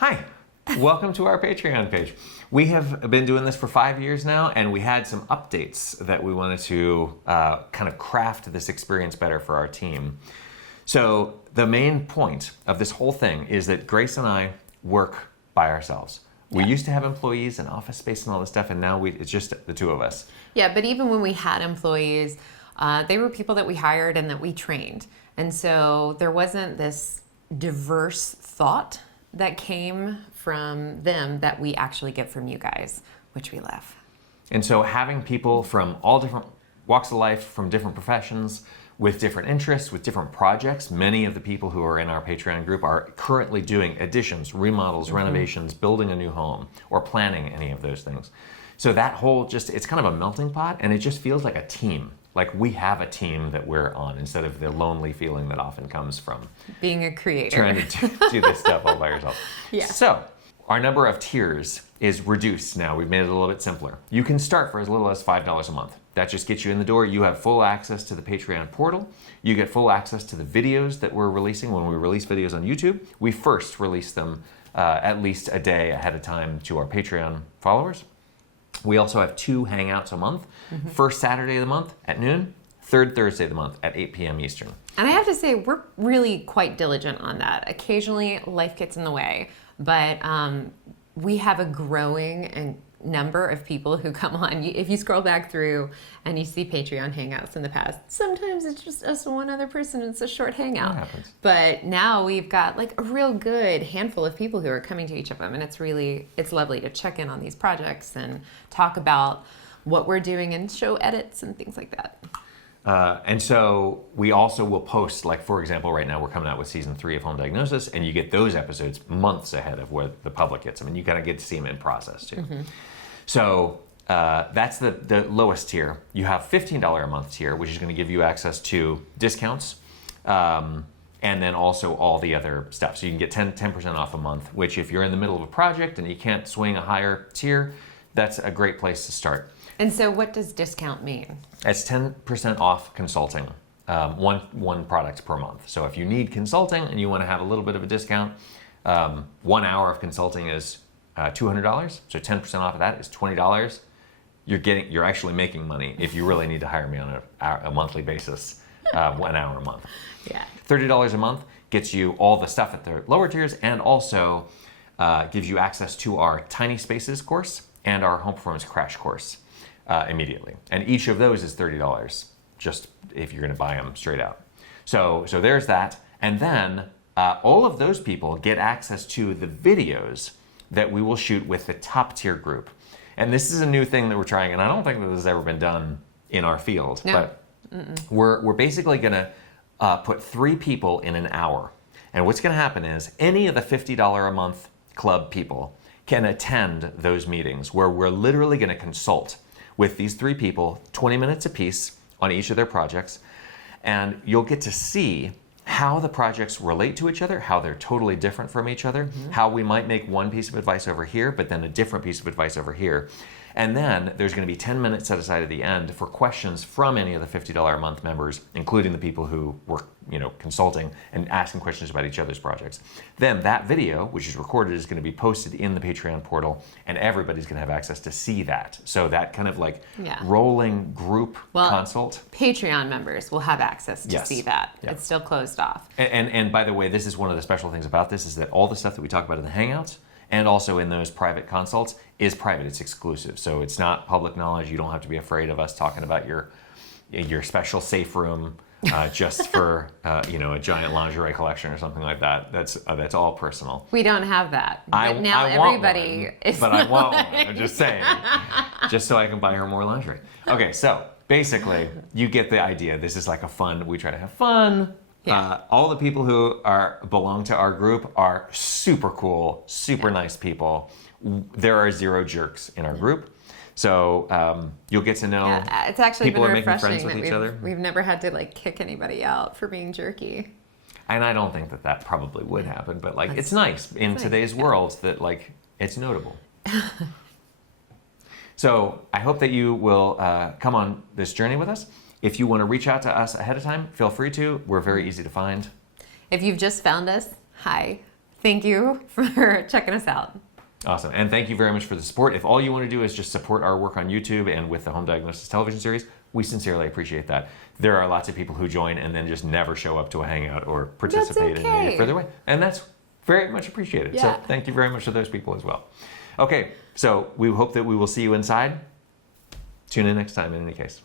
Hi, welcome to our Patreon page. We have been doing this for 5 years now, and we had some updates that we wanted to kind of craft this experience better for our team. So the main point of this whole thing is that Grace and I work by ourselves. We used to have employees and office space and all this stuff, and now it's just the two of us. Yeah, but even when we had employees, they were people that we hired and that we trained. And so there wasn't this diverse thought that came from them that we actually get from you guys, which we love. And so having people from all different walks of life, from different professions, with different interests, with different projects. Many of the people who are in our Patreon group are currently doing additions, remodels, renovations, building a new home, or planning any of those things. So that whole it's kind of a melting pot, and it just feels like a team. Like we have a team that we're on, instead of the lonely feeling that often comes from being a creator. Trying to do this stuff all by yourself. Yeah. So our number of tiers is reduced now. We've made it a little bit simpler. You can start for as little as $5 a month. That just gets you in the door. You have full access to the Patreon portal. You get full access to the videos that we're releasing. When we release videos on YouTube, we first release them at least a day ahead of time to our Patreon followers. We also have 2 Hangouts a month. First Saturday of the month at noon, third Thursday of the month at 8 p.m. Eastern. And I have to say, we're really quite diligent on that. Occasionally, life gets in the way, but we have a growing number of people who come on. If you scroll back through and you see Patreon Hangouts in the past, sometimes it's just us and one other person. It's a short hangout. That happens. But now we've got like a real good handful of people who are coming to each of them, and it's lovely to check in on these projects and talk about what we're doing and show edits and things like that. And so we also will post, like, for example, right now we're coming out with season 3 of Home Diagnosis, and you get those episodes months ahead of where the public gets them, and you kind of get to see them in process too. So that's the lowest tier. You have $15 a month tier, which is going to give you access to discounts, and then also all the other stuff. So you can get 10% off a month, which if you're in the middle of a project and you can't swing a higher tier, that's a great place to start. And so what does discount mean? It's 10% off consulting, one product per month. So if you need consulting and you want to have a little bit of a discount, 1 hour of consulting is $200. So 10% off of that is $20. You're actually making money if you really need to hire me on a monthly basis, 1 hour a month. Yeah. $30 a month gets you all the stuff at the lower tiers, and also gives you access to our Tiny Spaces course and our Home Performance Crash course immediately. And each of those is $30, just if you're going to buy them straight out. So there's that. And then all of those people get access to the videos that we will shoot with the top tier group. And this is a new thing that we're trying, and I don't think that this has ever been done in our field. No. But we're basically going to put 3 people in an hour. And what's going to happen is any of the $50 a month club people can attend those meetings where we're literally going to consult with these 3 people, 20 minutes apiece on each of their projects. And you'll get to see how the projects relate to each other, how they're totally different from each other, how we might make one piece of advice over here, but then a different piece of advice over here. And then there's going to be 10 minutes set aside at the end for questions from any of the $50 a month members, including the people who were, consulting and asking questions about each other's projects. Then that video, which is recorded, is going to be posted in the Patreon portal, and everybody's going to have access to see that. So that kind of rolling group consult. Patreon members will have access to see that. Yeah. It's still closed off. And by the way, this is one of the special things about this, is that all the stuff that we talk about in the Hangouts and also in those private consults is private. It's exclusive. So it's not public knowledge. You don't have to be afraid of us talking about your special safe room just for a giant lingerie collection or something like that. That's all personal. We don't have that. But I everybody want one, is. But I want one. I'm just saying, just so I can buy her more lingerie. Okay, so basically, you get the idea. This is like a fun. We try to have fun. Yeah. All the people who belong to our group are super cool, super nice people. There are 0 jerks in our group. So you'll get to know it's actually people been are making refreshing friends with that each other. We've never had to kick anybody out for being jerky. And I don't think that probably would happen, but it's nice in today's world that it's notable. So I hope that you will come on this journey with us. If you want to reach out to us ahead of time, feel free to. We're very easy to find. If you've just found us, hi. Thank you for checking us out. Awesome. And thank you very much for the support. If all you want to do is just support our work on YouTube and with the Home Diagnosis television series, we sincerely appreciate that. There are lots of people who join and then just never show up to a hangout or participate in any further way. And that's very much appreciated. Yeah. So thank you very much to those people as well. Okay, so we hope that we will see you inside. Tune in next time in any case.